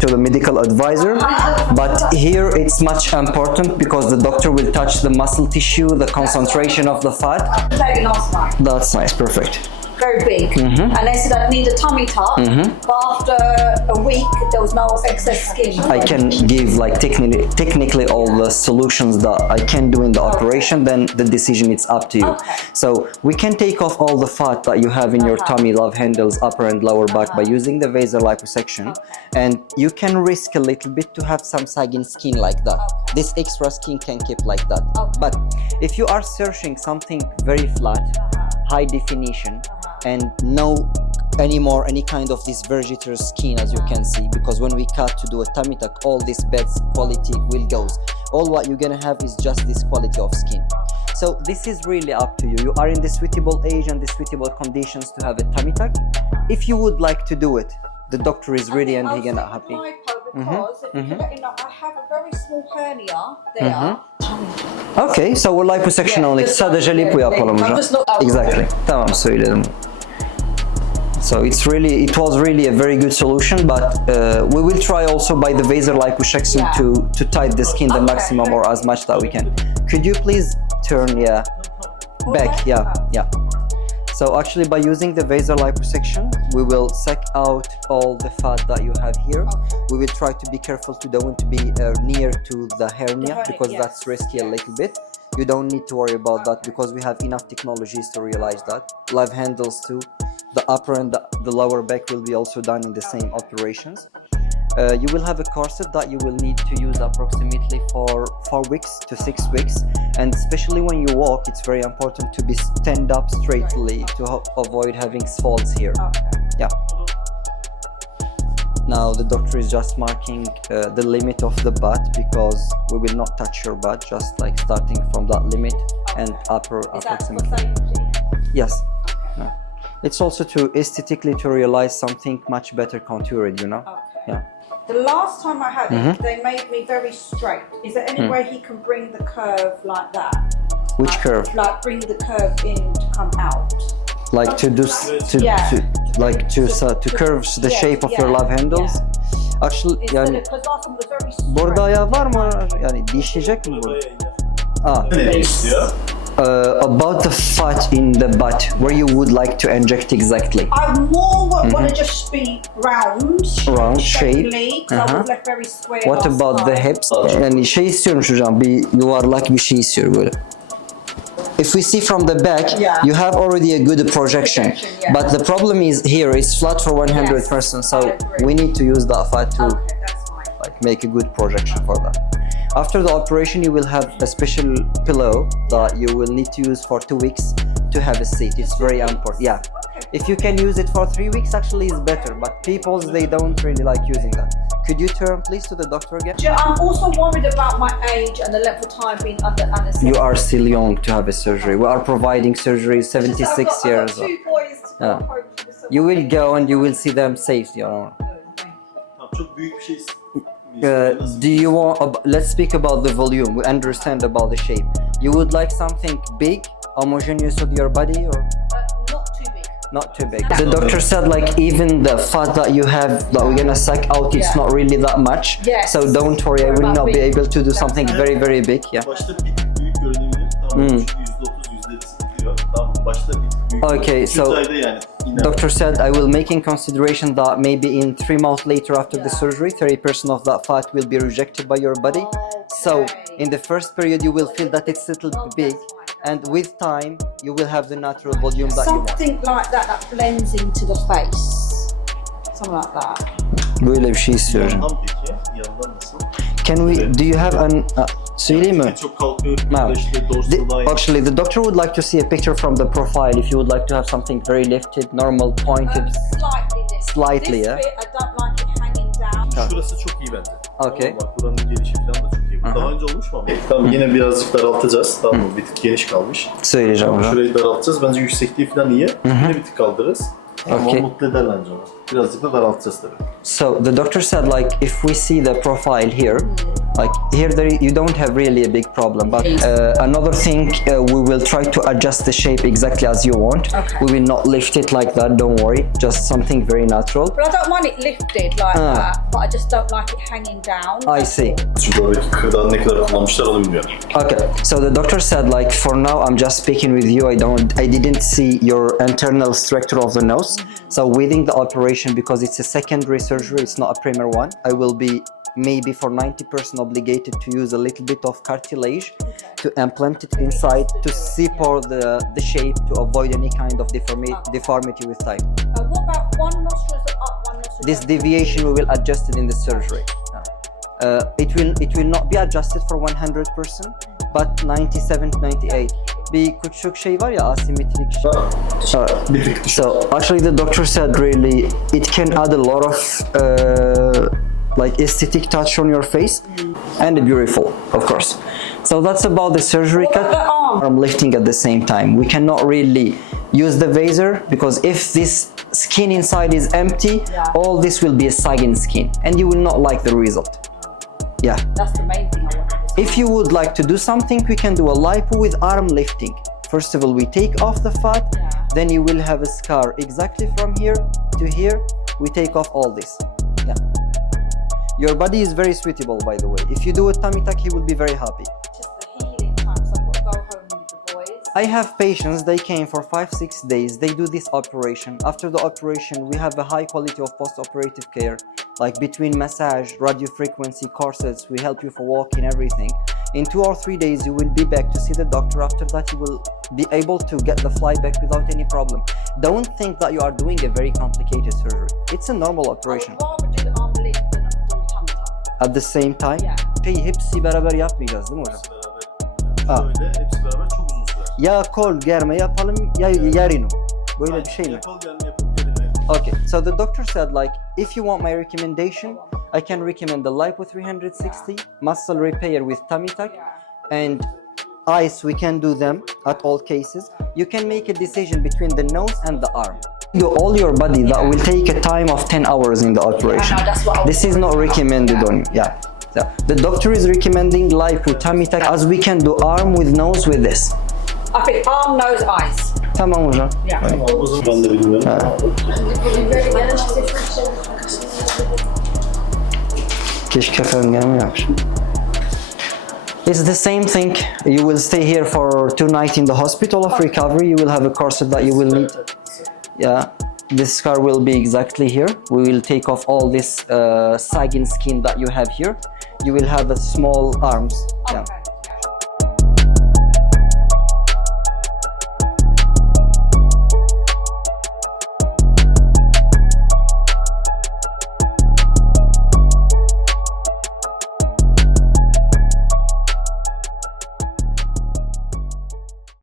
to the medical advisor, but here it's much important because the doctor will touch the muscle tissue, the concentration of the fat. Maybe last night. That's nice, perfect. Very big, and they said I'd need a tummy tuck, but after a week there was no excess skin. I can give like technically all the solutions that I can do in the operation, then the decision is up to you. Okay. So we can take off all the fat that you have in your tummy, love handles, upper and lower back by using the vaser liposuction, and you can risk a little bit to have some sagging skin like that. This extra skin can keep like that. But if you are searching something very flat, high definition, and no anymore any kind of this vergeture skin, as you can see, because when we cut to do a tummy tuck, all this bed quality will goes. All what you're gonna have is just this quality of skin. So this is really up to you. You are in the suitable age and the suitable conditions to have a tummy tuck. If you would like to do it, the doctor is ready and he gonna happy. Because if you let it know, I have a very small hernia there. Okay, so we're liposuction only. Sadece lipo yapalım hocam. Exactly. Tamam, söyledim. So it was really a very good solution, but we will try also by the vaser liposuction to tight the skin the maximum or as much that we can. Could you please turn back? Yeah. So actually by using the vaser liposuction, we will suck out all the fat that you have here. We will try to be careful to don't be near to the hernia because that's risky a little bit. You don't need to worry about that because we have enough technologies to realize that. Live handles too. The upper and the lower back will be also done in the same operations. You will have a corset that you will need to use approximately for 4 weeks to 6 weeks, and especially when you walk, it's very important to be stand up straightly to avoid having folds here. Yeah. Now the doctor is just marking the limit of the butt because we will not touch your butt, just like starting from that limit and upper approximately. Yes. No. It's also to aesthetically to realize something much better contoured, you know. Yeah. The last time I had it, they made me very straight. Is there any way he can bring the curve like that? Which curve? Like bring the curve in to come out. Like to do to curve the shape of your love handles. Actually, yani burada ayağı var mı? Yani dişleyecek mi burada? Ne istiyor? About the fat in the butt, where you would like to inject exactly? I more want to just be round shape. Because I was left very square. What about the hips? Yani şey istiyorum hocam, bir yuvarlak bir şey istiyorum böyle. If we see from the back, you have already a good projection. But the problem is here, it's flat for 100%, so we need to use that fat to like make a good projection for that. After the operation, you will have a special pillow that you will need to use for 2 weeks to have a seat. It's very important. Yeah. If you can use it for 3 weeks, actually it's better. But people, they don't really like using that. Could you turn please to the doctor again? I'm also worried about my age and the length of time being under anesthesia. You are still young to have a surgery. We are providing surgery 76 years old. I've got 2 boys to go home. You will go and you will see them safe, you know. Çok büyük bir şey. Do you want? Let's speak about the volume. We understand about the shape. You would like something big, homogeneous with your body, or Not too big. not too big? The doctor said like even the fat that you have that we're gonna suck out, it's not really that much. Yes. So don't worry, I will not be able to do something very big. Yeah. Başta bir tık büyük görünebilir. Tamam. Çünkü %30 %40 tamam. Başta bir tık büyük. Okay, so yani. doctor said I will make in consideration that maybe in 3 months later after the surgery, 30% of that fat will be rejected by your body. So in the first period you will feel that it's a little big, and with time you will have the natural volume that you want. Something like that blends into the face. Something like that. Böyle bir şey istiyorum. Yandan peki? Yandan nasıl? Can we? Do you have an? Söyleyeyim mi? Çok kalkıyor. No. Dorsal Actually, the doctor would like to see a picture from the profile. If you would like to have something very lifted, normal, pointed. Slightly, this yeah. bit, I don't like it hanging down. Şurası çok iyi bence. Okay. Bak buranın gelişi falan da çok iyi. Daha önce olmuş mu ama? Tamam yine birazcık daraltacağız. Tamam bir tık geniş kalmış. Söyleyeceğim Tamam, hocam. şurayı daraltacağız. Bence yüksekliği falan iyi. Yine bir tık kaldırırız. Ama Okay. mutlu eder bence onu. Birazcık da daraltacağız tabii. So the doctor said like if we see the profile here, Like here, you don't have really a big problem. But another thing, we will try to adjust the shape exactly as you want. Okay. We will not lift it like that. Don't worry. Just something very natural. But I don't mind it lifted like that, but I just don't like it hanging down. I see. Şuradaki kırdan ne kadar kullanmışlar onu bilmiyorum. Okay, so the doctor said like for now I'm just speaking with you. I didn't see your internal structure of the nose. So within the operation, because it's a secondary surgery, it's not a primary one, I will be maybe for 90% obligated to use a little bit of cartilage to implant it inside to support the shape to avoid any kind of deformity with time. What about one nostril is up, one nostril This down? deviation we will adjust it in the surgery. It will not be adjusted for 100%, but 97 98. Bir küçük şey var ya, asimetrik şey. Bir tık düşük. So actually the doctor said really it can add a lot of like aesthetic touch on your face and beautiful, of course. So that's about the surgery What about cut. the arm? Arm lifting at the same time. We cannot really use the visor because if this skin inside is empty, all this will be a sagging skin and you will not like the result. Yeah. That's the main thing I want. If you would like to do something, we can do a lipo with arm lifting. First of all, we take off the fat, then you will have a scar exactly from here to here. We take off all this. Yeah. Your body is very suitable, by the way. If you do a tummy tuck, he will be very happy. Just the healing time, so I've got to go home with the boys. I have patients, they came for 5-6 days, they do this operation. After the operation, we have a high quality of post-operative care, like between massage, radio frequency, corsets, we help you for walking, everything. In 2 or 3 days, you will be back to see the doctor. After that, you will be able to get the flight back without any problem. Don't think that you are doing a very complicated surgery. It's a normal operation. I would rather do the arm lift than do the tummy tuck. At the same time, Yeah. hepsi beraber yapmayacağız değil mi hocam? Şöyle hepsi beraber çok uzun sürer. Ya kol germe yapalım ya yarino. Böyle bir şey mi? Yapalım gelme yapıp gerilme. Okay, so the doctor said like if you want my recommendation, I can recommend the lipo 360, muscle repair with tummy tuck, and eyes we can do them at all cases. You can make a decision between the nose and the arm. Do all your body, that will take a time of 10 hours in the operation. I know, that's what I was This is not recommended on you. Yeah. So the doctor is recommending lipo tummy tuck as we can do arm with nose with this. I think arm, nose, eyes. Tamam hocam. Yeah. O zaman ben de bilmiyorum. Keşke fön yapmış. It's the same thing. You will stay here for 2 nights in the hospital of recovery. You will have a corset that you will need. Yeah, this scar will be exactly here. We will take off all this sagging skin that you have here. You will have a small arms. Yeah. Okay.